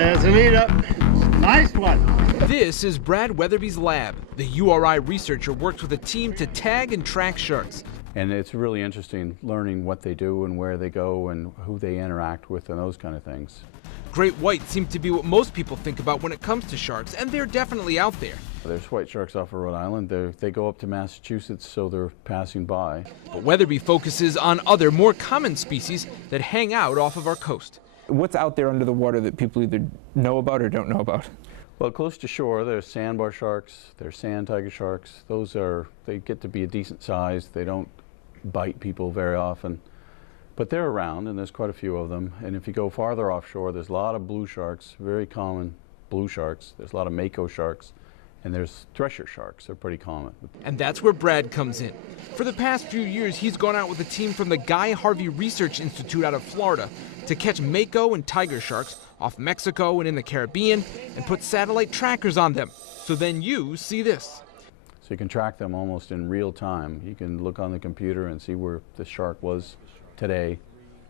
There's a meetup. Nice one. This is Brad Weatherby's lab. The URI researcher works with a team to tag and track sharks. And it's really interesting learning what they do and where they go and who they interact with and those kind of things. Great whites seem to be what most people think about when it comes to sharks, and they're definitely out there. There's white sharks off of Rhode Island. They go up to Massachusetts, so they're passing by. But Weatherby focuses on other, more common species that hang out off of our coast. What's out there under the water that people either know about or don't know about? Well, close to shore, there's sandbar sharks, there's sand tiger sharks. They get to be a decent size. They don't bite people very often. But they're around, and there's quite a few of them. And if you go farther offshore, there's a lot of blue sharks, very common blue sharks. There's a lot of mako sharks, and there's thresher sharks. They're pretty common. And that's where Brad comes in. For the past few years, he's gone out with a team from the Guy Harvey Research Institute out of Florida to catch mako and tiger sharks off Mexico and in the Caribbean and put satellite trackers on them. So then you see this. So you can track them almost in real time. You can look on the computer and see where the shark was today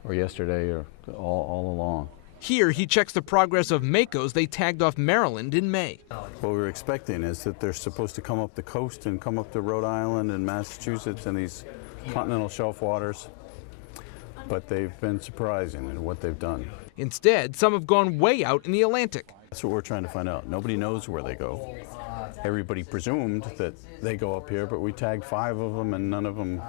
or yesterday or all along. Here he checks the progress of makos they tagged off Maryland in May. What we're expecting is that they're supposed to come up the coast and come up to Rhode Island and Massachusetts and these continental shelf waters, but they've been surprising in what they've done. Instead, some have gone way out in the Atlantic. That's what we're trying to find out. Nobody knows where they go. Everybody presumed that they go up here, but we tagged 5 of them and none of them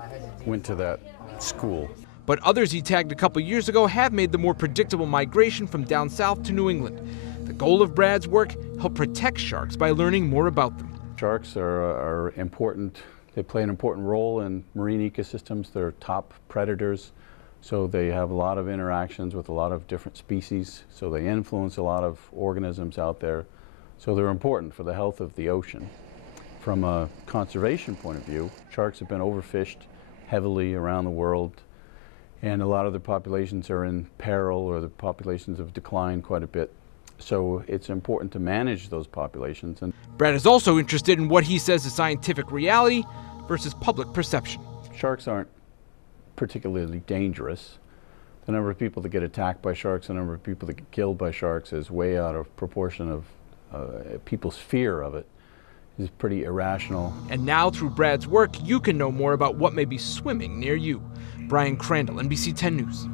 went to that school. But others he tagged a couple years ago have made the more predictable migration from down south to New England. The goal of Brad's work, help protect sharks by learning more about them. Sharks are important. They play an important role in marine ecosystems. They're top predators, so they have a lot of interactions with a lot of different species, so they influence a lot of organisms out there. So they're important for the health of the ocean. From a conservation point of view, sharks have been overfished heavily around the world, and a lot of the populations are in peril, or the populations have declined quite a bit. So it's important to manage those populations. And Brad is also interested in what he says is scientific reality versus public perception. Sharks aren't particularly dangerous. The number of people that get attacked by sharks, the number of people that get killed by sharks is way out of proportion of people's fear of it. Is pretty irrational. And now, through Brad's work, you can know more about what may be swimming near you. Brian Crandall, NBC 10 News.